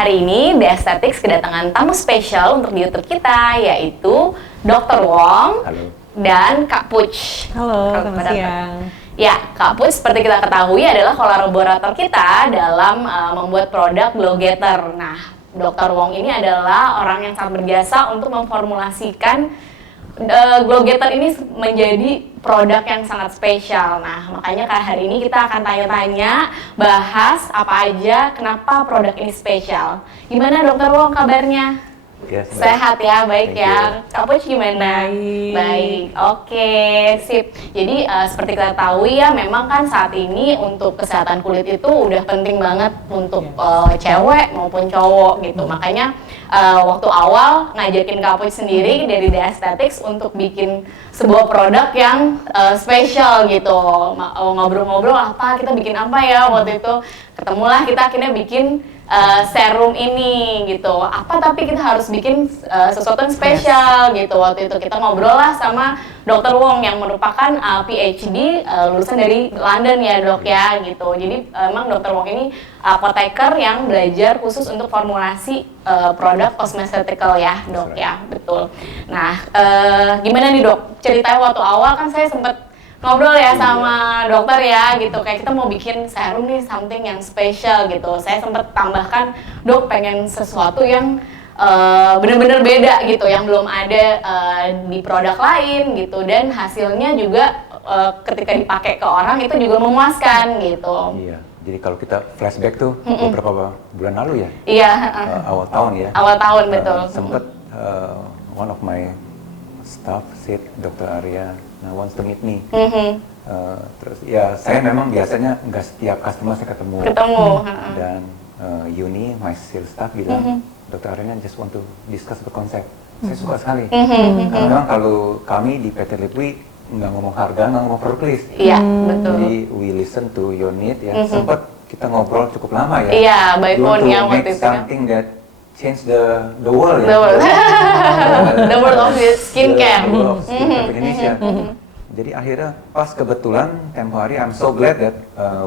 hari ini The Aesthetics kedatangan tamu spesial untuk di YouTube kita, yaitu Dr. Wong. Halo. Dan Kak Puch. Halo, selamat siang. Ya, Kak Puch seperti kita ketahui adalah kolaborator kita dalam membuat produk Glow Getter. Nah, Dr. Wong ini adalah orang yang sangat berjasa untuk memformulasikan Glow Getter ini menjadi produk yang sangat spesial. Nah, makanya hari ini kita akan tanya-tanya, bahas apa aja, kenapa produk ini spesial. Gimana Dr. Wong kabarnya? Yes, Sehat ya, baik Thank ya. Kak Puch gimana? Baik. Baik, oke, sip. Jadi seperti kita tahu ya, memang kan saat ini untuk kesehatan kulit itu udah penting banget untuk cewek maupun cowok gitu. Makanya waktu awal ngajakin Kak Puch sendiri dari The Aesthetics untuk bikin sebuah produk yang spesial gitu. Ngobrol-ngobrol apa, kita bikin apa ya waktu itu. Ketemulah kita akhirnya bikin serum ini gitu. Apa tapi kita harus bikin sesuatu yang spesial gitu. Waktu itu kita ngobrol lah sama Dr. Wong yang merupakan PhD lulusan dari London ya dok ya gitu. Jadi emang Dr. Wong ini apoteker yang belajar khusus untuk formulasi produk cosmeceutical ya dok ya, betul. Nah gimana nih dok, ceritanya waktu awal kan saya sempat ngobrol ya sama dokter ya gitu, kayak kita mau bikin serum nih something yang spesial gitu. Saya sempat tambahkan, dok pengen sesuatu yang bener-bener beda gitu, yang belum ada di produk lain gitu, dan hasilnya juga ketika dipakai ke orang itu juga memuaskan gitu. Iya, jadi kalau kita flashback tuh beberapa bulan lalu ya, Iya. awal tahun ya. Awal tahun betul. Sempet one of my staff said, Dr. Arya wants to meet me. Terus ya saya memang biasanya nggak setiap customer saya ketemu. Dan Yuni, my sales staff bilang, Dr. Arya just want to discuss the concept. Saya suka sekali. Karena memang kalau kami di PT Lipwi nggak ngomong harga, nggak ngomong produk list. Iya, betul. Jadi we listen to your need ya. Sempet kita ngobrol cukup lama ya. Iya, by phone ya waktu itu. Something that change the world ya. The world of skincare. The world of skincare di Indonesia. Jadi akhirnya pas kebetulan tempo hari I'm so glad that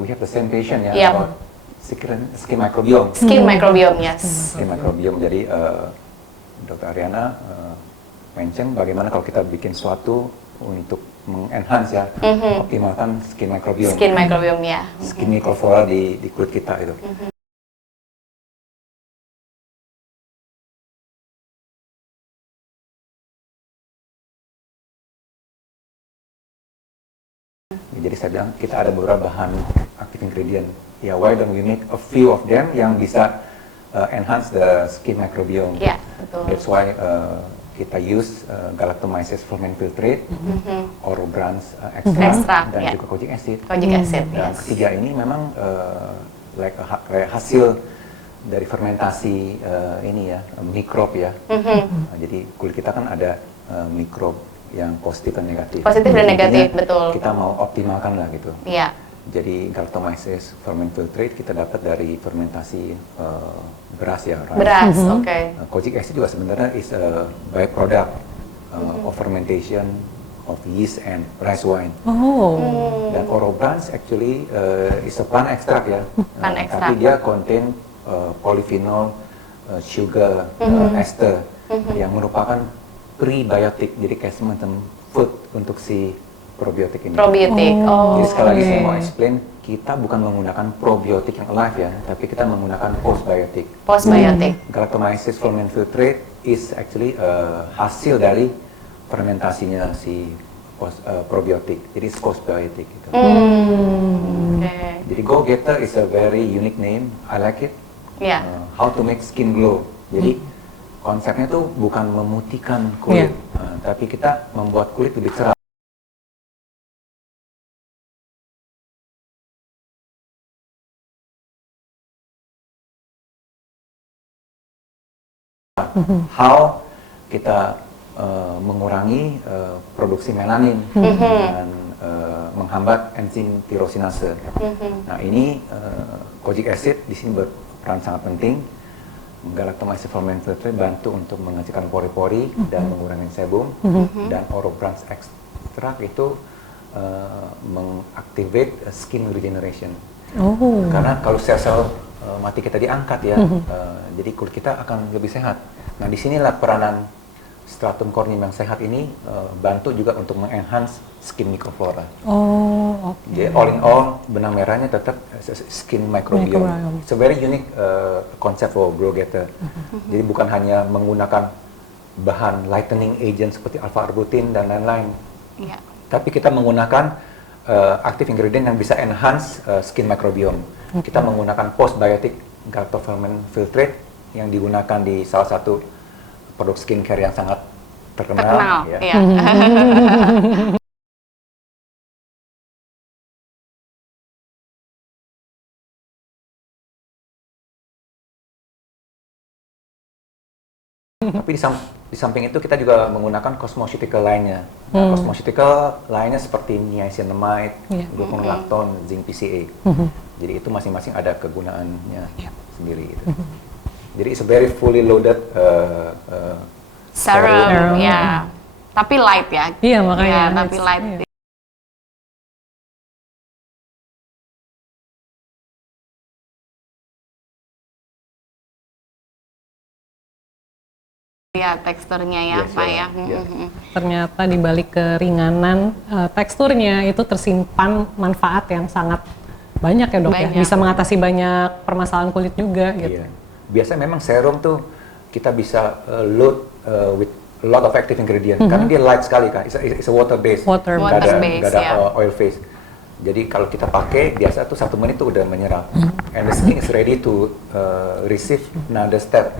we have the same patient ya about skin microbiome. Skin microbiome, yes. Skin microbiome. Jadi Dr. Aryana mention bagaimana kalau kita bikin sesuatu untuk mengenhance ya, optimalkan skin microbiome. Skin microbiome ya. Skin microflora di kulit kita itu. Jadi saya bilang kita ada beberapa bahan active ingredient. Ya, why don't we make a few of them yang bisa enhance the skin microbiome. Ya, betul. That's why kita use galactomyces ferment filtrate, Orobrans extract, dan juga kojic acid. Kojic acid, Dan ketiga ini memang kayak hasil dari fermentasi ini ya, mikrob ya. Jadi kulit kita kan ada mikrob yang positif dan negatif. Positif dan negatif, betul. Kita mau optimalkan lah gitu. Iya. Jadi galactomyces ferment filtrate kita dapat dari fermentasi beras ya. Beras, oke. Kojic acid juga sebenarnya is a byproduct of fermentation of yeast and rice wine. Dan Orobrans actually is a plant extract ya. Plant extract. Tapi dia contain polyphenol, sugar, ester yang merupakan prebiotik, jadi kayak semacam food untuk si probiotik ini. Probiotik. Jadi sekali lagi saya mau explain, kita bukan menggunakan probiotik yang alive ya, tapi kita menggunakan postbiotik. Postbiotik. Galactomyces ferment filtrate is actually hasil dari fermentasinya si probiotik, jadi postbiotik. Gitu. Jadi Glow Getter is a very unique name, I like it. Yeah. How to make skin glow. Jadi konsepnya tuh bukan memutihkan kulit, tapi kita membuat kulit lebih cerah. How kita mengurangi produksi melanin dan menghambat enzim tirosinase. Nah ini kojic acid di sini berperan sangat penting. Galactomyces ferment filtrate bantu untuk mengecilkan pori-pori dan mengurangi sebum, dan Orobrans extract itu mengactivate skin regeneration. Karena kalau sel-sel mati kita diangkat ya, jadi kulit kita akan lebih sehat. Nah disinilah peranan stratum corneum yang sehat ini bantu juga untuk mengenhance skin microflora. Oh, oke. Jadi all in all benang merahnya tetap skin microbiome. It's a very unique concept for Glow Getter. Jadi bukan hanya menggunakan bahan lightening agent seperti alpha arbutin dan lain-lain, tapi kita menggunakan active ingredient yang bisa enhance skin microbiome. Kita menggunakan postbiotic galactofilament filtrate yang digunakan di salah satu produk skincare yang sangat terkenal. Ya. Iya. Tapi di samping itu kita juga menggunakan cosmeceutical lainnya. Nah, cosmeceutical lainnya seperti niacinamide, gluconolactone, zinc PCA. Jadi itu masing-masing ada kegunaannya sendiri. Gitu. Jadi it's a very fully loaded Serum, ya. Tapi light ya. Iya, makanya. Ya, tapi light. Iya. Ya, teksturnya ya, Yes, Pak ya. ya. Ternyata di balik keringanan, teksturnya itu tersimpan manfaat yang sangat banyak ya dok ya. Banyak. Bisa mengatasi banyak permasalahan kulit juga gitu. Iya. Biasanya memang serum tuh kita bisa load with a lot of active ingredient karena dia light sekali kan. It's a water base. Water based, nggak ada ya. Oil phase. Jadi kalau kita pakai biasa tuh 1 menit tuh udah menyerap. And the skin is ready to receive another step.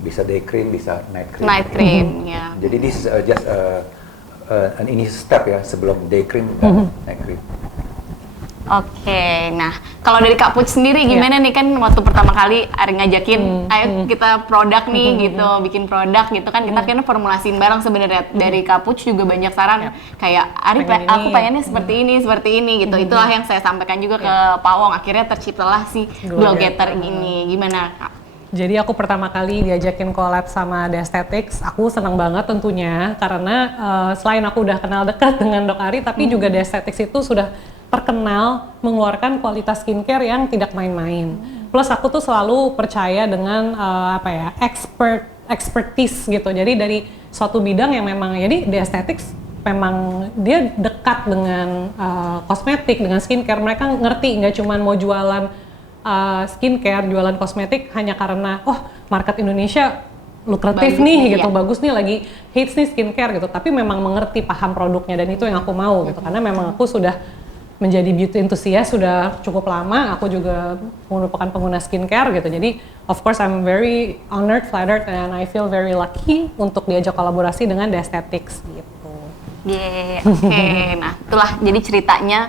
Bisa day cream, bisa night cream. Night cream, ya. Jadi this is just an initial step ya sebelum day cream dan night cream. Oke, nah kalau dari Kak Puc sendiri gimana nih, kan waktu pertama kali Ari ngajakin, ayo kita produk nih gitu, bikin produk gitu kan, kita kan formulasiin bareng sebenarnya. Dari Kak Puc juga banyak saran, kayak Ari aku pengennya seperti ini gitu. Itulah yang saya sampaikan juga ke Pak Wong, akhirnya terciptalah si Glow Getter ini. Gimana Kak? Jadi aku pertama kali diajakin collab sama The Aesthetics, aku senang banget tentunya karena selain aku udah kenal dekat dengan Dok Ari, tapi juga The Aesthetics itu sudah terkenal mengeluarkan kualitas skincare yang tidak main-main. Plus aku tuh selalu percaya dengan expertise gitu. Jadi dari suatu bidang yang memang, jadi The Aesthetics memang dia dekat dengan kosmetik, dengan skincare. Mereka ngerti nggak cuma mau jualan skincare, jualan kosmetik hanya karena market Indonesia lukratif bagus nih gitu, ya. bagus nih, lagi hits nih skincare gitu. Tapi memang mengerti, paham produknya, dan itu yang aku mau gitu. Karena memang aku sudah menjadi beauty enthusiast sudah cukup lama. Aku juga merupakan pengguna skincare gitu. Jadi of course I'm very honored, flattered, and I feel very lucky untuk diajak kolaborasi dengan The Aesthetics gitu. Oke. Nah itulah jadi ceritanya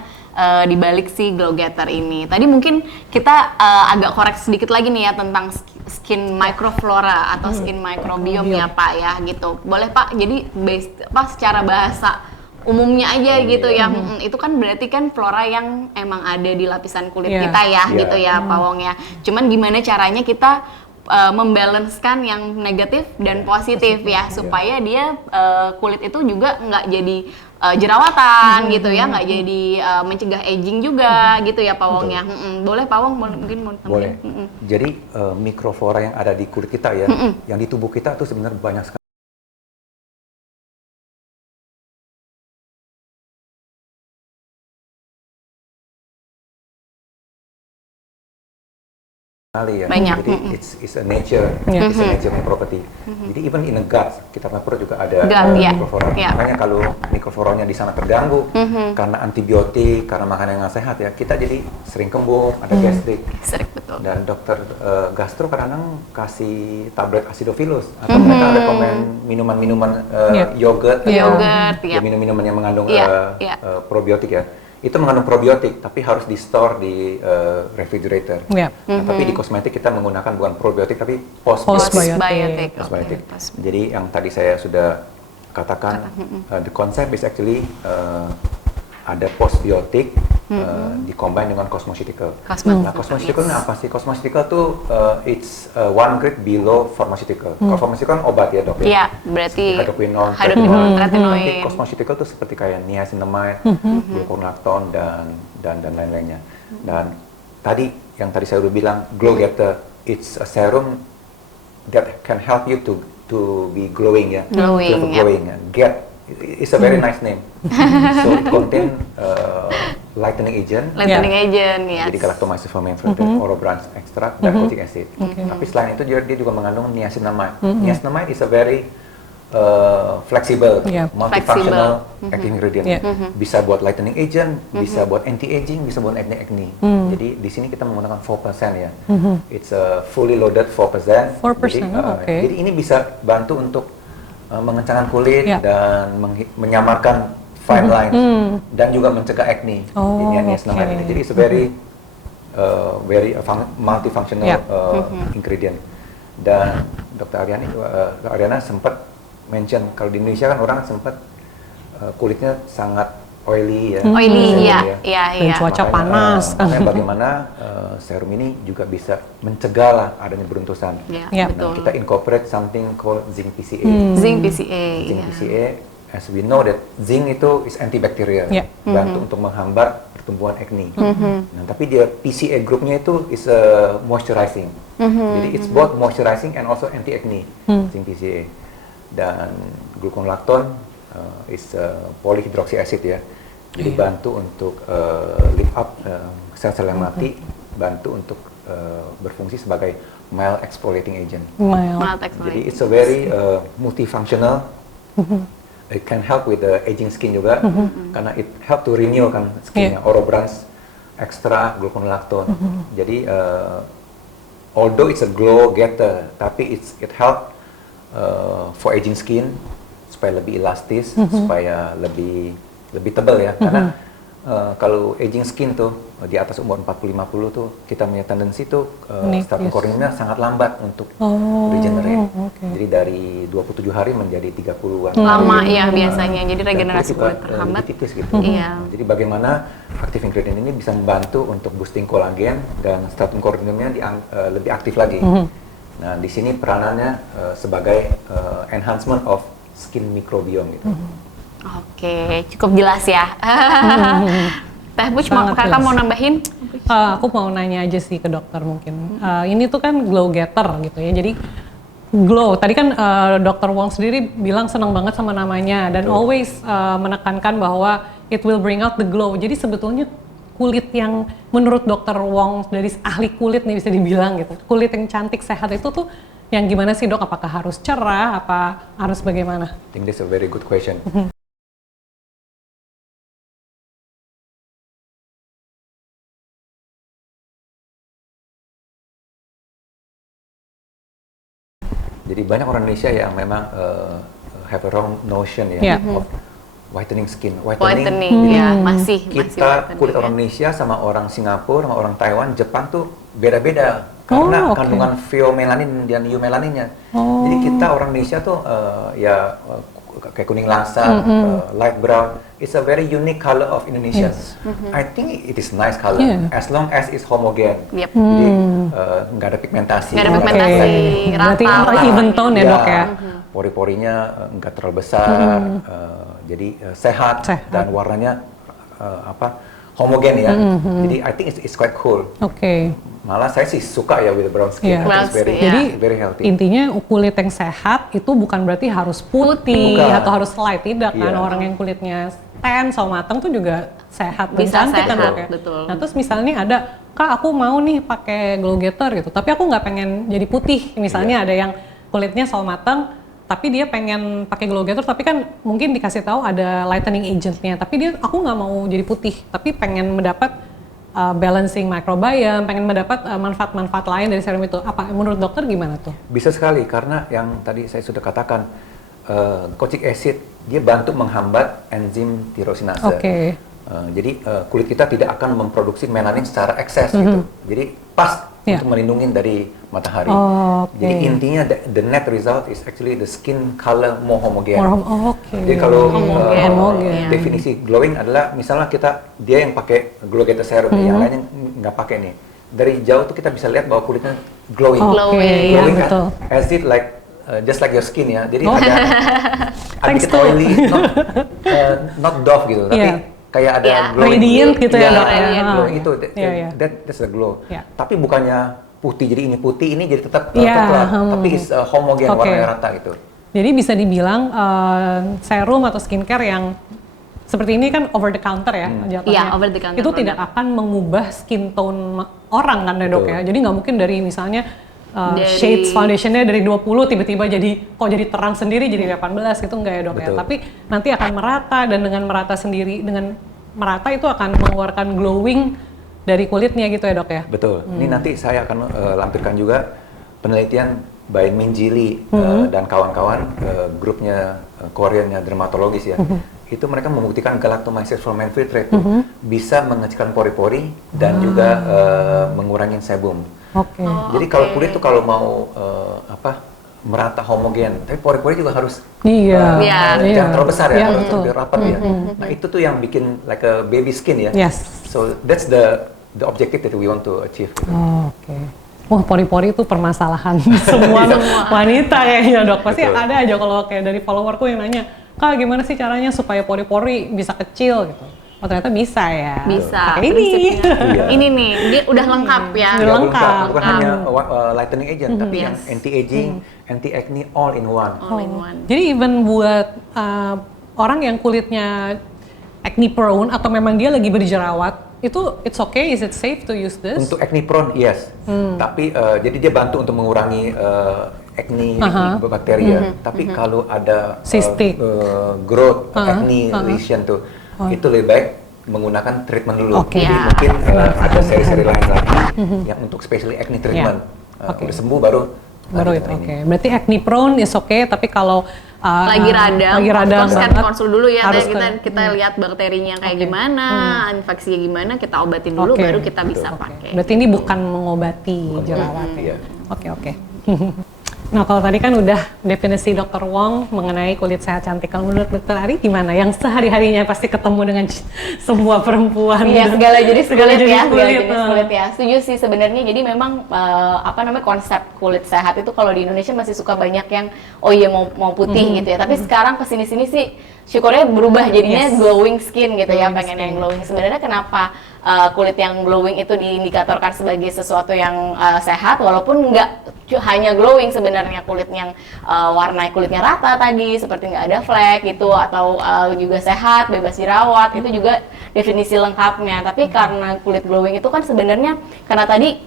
di balik si Glow Getter ini. Tadi mungkin kita agak koreksi sedikit lagi nih ya tentang skin microflora atau skin microbiome ya Pak ya gitu. Boleh Pak, jadi secara bahasa umumnya aja gitu ya. Itu kan berarti kan flora yang emang ada di lapisan kulit kita ya gitu ya Pak Wong ya. Cuman gimana caranya kita membalancekan yang negatif dan positif ya, supaya dia kulit itu juga nggak jadi jerawatan gitu ya, nggak jadi mencegah aging juga gitu ya Pak Wong ya. Boleh Pak Wong mungkin mau tambahin? Boleh. Jadi mikroflora yang ada di kulit kita ya, yang di tubuh kita tuh sebenarnya banyak sekali. Ya. Banyak. Jadi it's a nature, it's a natural property. Jadi even in the gut, kita perut juga ada mikroflora. Makanya kalau mikrofloranya di sana terganggu karena antibiotik, karena makanan yang nggak sehat ya, kita jadi sering kembung, ada gastrik. Betul. Dan dokter gastro kadang-kadang kasih tablet acidophilus atau mereka rekomen minuman-minuman yogurt, minum-minuman yang mengandung probiotik ya. Itu mengandung probiotik, tapi harus di store di refrigerator. Nah, tapi di kosmetik kita menggunakan bukan probiotik, tapi postbiotik. Jadi yang tadi saya sudah katakan, the concept is actually ada postbiotik di-combine dengan cosmeceutical. Nah, cosmeceutical ini apa sih? Cosmeceutical tuh it's one grade below pharmaceutical. Kalau pharmaceutical kan obat ya dok ya? Iya, berarti hydroquinone, tretinoin. Tapi cosmeceutical tuh seperti kayak niacinamide, gluconolactone dan lain-lainnya. Dan tadi yang tadi saya udah bilang, Glow Getter, it's a serum that can help you to be glowing ya. Glowing, Glowing. Get, it's a very nice name. So it contain lightening agent. Lightening agent, yes. Jadi galactomyces fermented, Orobranch extract, dan kojic acid. Tapi selain itu dia juga mengandung niacinamide. Niacinamide is a very flexible, multifunctional active ingredient. Bisa buat lightening agent, bisa buat anti-aging, bisa buat acne. Jadi di sini kita menggunakan 4% ya. It's a fully loaded 4%. 4%, Jadi ini bisa bantu untuk mengencangkan kulit dan menyamarkan fine lines dan juga mencegah acne. Niacinamide ini. Jadi it's a very multifunctional ingredient. Dan Dr. Ariana sempat mention kalau di Indonesia kan orang sempat kulitnya sangat oily ya. Dan cuaca panas. Makanya bagaimana serum ini juga bisa mencegah lah adanya beruntusan. Betul. Kita incorporate something called zinc PCA. Zinc PCA. Zinc PCA, as we know that zinc itu is antibacterial, bantu untuk menghambat pertumbuhan acne. Nah, tapi dia PCA grupnya itu is moisturizing. Jadi it's both moisturizing and also anti-acne, zinc PCA. Dan gluconolactone is polyhydroxy acid ya. Jadi bantu untuk lift up sel-sel yang mati, bantu untuk berfungsi sebagai mild exfoliating agent. Jadi it's a very multifunctional. It can help with the aging skin juga, karena it help to renew kan skinnya. Orobranch extra gluconolactone. Jadi although it's a glow getter, tapi it help for aging skin supaya lebih elastis, supaya lebih tebal ya. Karena kalau aging skin tuh di atas umur 40-50 tuh kita punya tendensi tuh stratum corneumnya sangat lambat untuk regenerate. Jadi dari 27 hari menjadi 30-an. Lama ya biasanya. Jadi regenerasi kulit terhambat. Tipis gitu. Jadi bagaimana active ingredient ini bisa membantu untuk boosting kolagen dan stratum corneumnya lebih aktif lagi. Nah, di sini peranannya sebagai enhancement of skin microbiome gitu. Oke, cukup jelas ya. Teh Bush, kakak mau nambahin? Aku mau nanya aja sih ke dokter mungkin. Ini tuh kan glow getter gitu ya. Jadi glow, tadi kan Dr. Wong sendiri bilang senang banget sama namanya dan always menekankan bahwa it will bring out the glow. Jadi sebetulnya kulit yang menurut Dr. Wong dari ahli kulit nih bisa dibilang gitu, kulit yang cantik sehat itu tuh yang gimana sih dok? Apakah harus cerah? Apa harus bagaimana? I think that's a very good question. Jadi banyak orang Indonesia yang memang have a wrong notion ya of whitening skin. Whitening ya, masih kita kulit orang Indonesia sama orang Singapura, sama orang Taiwan, Jepang tuh beda-beda karena kandungan pheomelanin dan eumelaninnya. Jadi kita orang Indonesia tuh kayak kuning langsat, light brown. It's a very unique color of Indonesia. I think it is nice color as long as it's homogen. Jadi nggak ada pigmentasi. Nggak ada pigmentasi, berarti even tone ya dok ya. Pori-porinya nggak terlalu besar, jadi sehat dan warnanya homogen ya. Jadi I think it's quite cool. Malah saya sih suka ya with brown skin. Jadi very healthy. Intinya kulit yang sehat itu bukan berarti harus putih atau harus light, tidak kan. Orang yang kulitnya tan sama matang tuh juga sehat dan cantik kan dok ya. Nah terus misalnya ada, Kak aku mau nih pakai glow getter gitu, tapi aku nggak pengen jadi putih. Misalnya ada yang kulitnya sawo matang, tapi dia pengen pakai glow getter, tapi kan mungkin dikasih tahu ada lightening agentnya, tapi aku nggak mau jadi putih, tapi pengen mendapat balancing microbiome, pengen mendapat manfaat-manfaat lain dari serum itu. Apa menurut dokter gimana tuh? Bisa sekali, karena yang tadi saya sudah katakan, kojic acid dia bantu menghambat enzim tirosinase. Jadi kulit kita tidak akan memproduksi melanin secara ekses gitu. Jadi pas untuk melindungi dari matahari. Jadi intinya the net result is actually the skin color more homogen. Jadi kalau definisi glowing adalah misalnya dia yang pakai glow getter serum, yang lainnya nggak pakai nih. Dari jauh tuh kita bisa lihat bahwa kulitnya glowing. Glowing as if like just like your skin ya. Jadi ada sedikit oily, not doff gitu, tapi kayak ada Iya. glowing. Radiant gitu ya, Iya, Dok, ya. glow Ah. itu, Iya, iya. that's the glow. Iya. Tapi bukannya putih jadi ini putih, ini jadi tetap Iya, coklat, tapi is homogen, Oke. warnanya rata gitu. Jadi bisa dibilang serum atau skincare yang seperti ini kan over the counter ya jatuhnya. Iya, over the counter Itu product. tidak akan mengubah skin tone orang kan ya, Dok ya. Jadi nggak mungkin dari misalnya shades foundationnya dari 20 tiba-tiba jadi terang sendiri jadi 18 gitu, enggak ya, Dok ya. Betul. Tapi nanti akan merata, dan dengan merata sendiri, dengan merata itu akan mengeluarkan glowing dari kulitnya gitu ya, Dok ya. Betul. Ini nanti saya akan lampirkan juga penelitian by Minji Lee dan kawan-kawan grupnya Koreanya dermatologis ya. Itu mereka membuktikan galactomyces from infiltrate bisa mengecilkan pori-pori dan juga mengurangi sebum. Oke. Jadi kalau kulit tuh kalau mau merata homogen, tapi pori-pori juga harus Iya. jangan terlalu besar ya, Iya, harus betul. lebih rapat ya. Nah itu tuh yang bikin like a baby skin ya. Yes. So that's the objective that we want to achieve. Oke. Wah, pori-pori itu permasalahan semua wanita kayaknya, Dok. Pasti Betul. ada aja kalau kayak dari followerku yang nanya, Kak, gimana sih caranya supaya pori-pori bisa kecil gitu? Oh, ternyata bisa ya. Bisa. Pakai ini. Iya. Ini nih, dia udah lengkap ya. Udah lengkap. Bukan hanya lightening agent, tapi yang Yes. anti-aging, anti-acne all in one. All in one. Jadi even buat orang yang kulitnya acne prone atau memang dia lagi berjerawat, itu it's okay, is it safe to use this? Untuk acne prone, yes. Tapi jadi dia bantu untuk mengurangi acne bakteri ya. Tapi kalau ada Cystic. growth acne lesion tuh, itu lebih baik menggunakan treatment dulu. Oke. Jadi Ya. mungkin ada seri-seri lain lagi yang untuk specially acne treatment. Oke. Udah sembuh baru Baru itu, oke. Berarti acne prone is okay, tapi kalau Lagi radang, lagi radang of course kan banget, konsul dulu ya, harus kita lihat bakterinya kayak gimana, infeksinya gimana, kita obatin dulu, Oke. baru kita bisa Oke. pakai. Berarti ini bukan mengobati jerawat ya. Iya. Oke. Nah, kalau tadi kan udah definisi Dr. Wong mengenai kulit sehat cantik. Kalau menurut Dr. Ari gimana? Yang sehari-harinya pasti ketemu dengan semua perempuan. Iya, segala jenis Segala kulit ya, jenis segala kulit, jenis kulit ya. Setuju sih sebenarnya. Jadi memang konsep kulit sehat itu kalau di Indonesia masih suka banyak yang mau putih gitu ya. Tapi sekarang kesini-sini sih syukurnya berubah jadinya glowing skin gitu ya, Glowing pengen yang skin. glowing. Sebenarnya kenapa kulit yang glowing itu diindikatorkan sebagai sesuatu yang sehat, walaupun nggak hanya glowing sebenarnya, kulit yang warna kulitnya rata tadi, seperti nggak ada flek gitu, atau juga sehat, bebas jerawat, itu juga definisi lengkapnya. Tapi karena kulit glowing itu kan sebenarnya karena tadi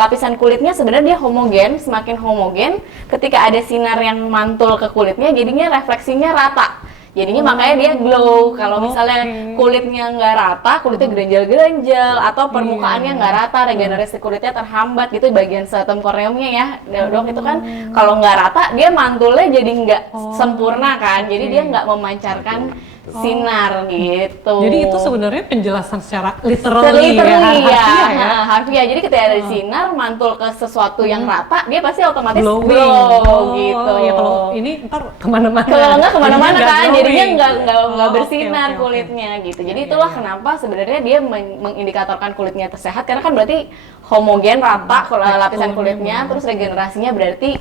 lapisan kulitnya sebenarnya dia homogen, semakin homogen, ketika ada sinar yang mantul ke kulitnya, jadinya refleksinya rata. Jadinya makanya dia glow. Kalau misalnya kulitnya nggak rata, kulitnya gerenjel-gerenjel, atau permukaannya nggak rata, regenerasi kulitnya terhambat gitu, bagian sebum koreumnya ya, Dok, itu kan kalau nggak rata, dia mantulnya jadi nggak sempurna kan, jadi dia nggak memancarkan sinar gitu. Jadi itu sebenarnya penjelasan secara literally Literally ya, harfiah ya. harfiah. Jadi ketika ada sinar mantul ke sesuatu yang rata, dia pasti otomatis Glowing. glow gitu. Ya kalau ini ntar kemana-mana. Kalau nggak kemana-mana Jadinya kan, glowing. jadinya nggak Oh, bersinar oke. kulitnya gitu. Jadi Iya, itulah iya. kenapa sebenarnya dia mengindikatorkan kulitnya tersehat, karena kan berarti homogen rata kalau lapisan kulitnya, terus regenerasinya berarti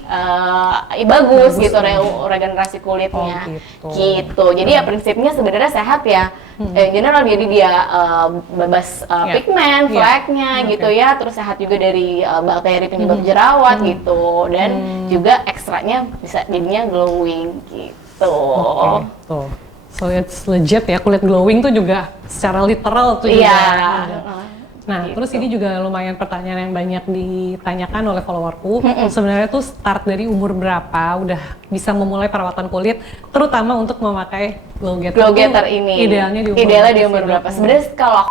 bagus gitu, regenerasi kulitnya. Oh, gitu. Jadi ya prinsipnya sebenarnya sehat ya. General, jadi dia bebas pigmen, fleknya gitu ya, terus sehat juga dari bakteri penyebab jerawat gitu, dan juga ekstraknya bisa jadinya glowing gitu. Oke, tuh. So it's legit ya, kulit glowing tuh juga secara literal tuh Iya. juga. Nah, Gitu. terus ini juga lumayan pertanyaan yang banyak ditanyakan oleh followerku. Sebenarnya tuh start dari umur berapa udah bisa memulai perawatan kulit, terutama untuk memakai glow getter. Glow Tuh getter ini Idealnya di umur di berapa umur sih, berapa? Dok? Sebenarnya kalau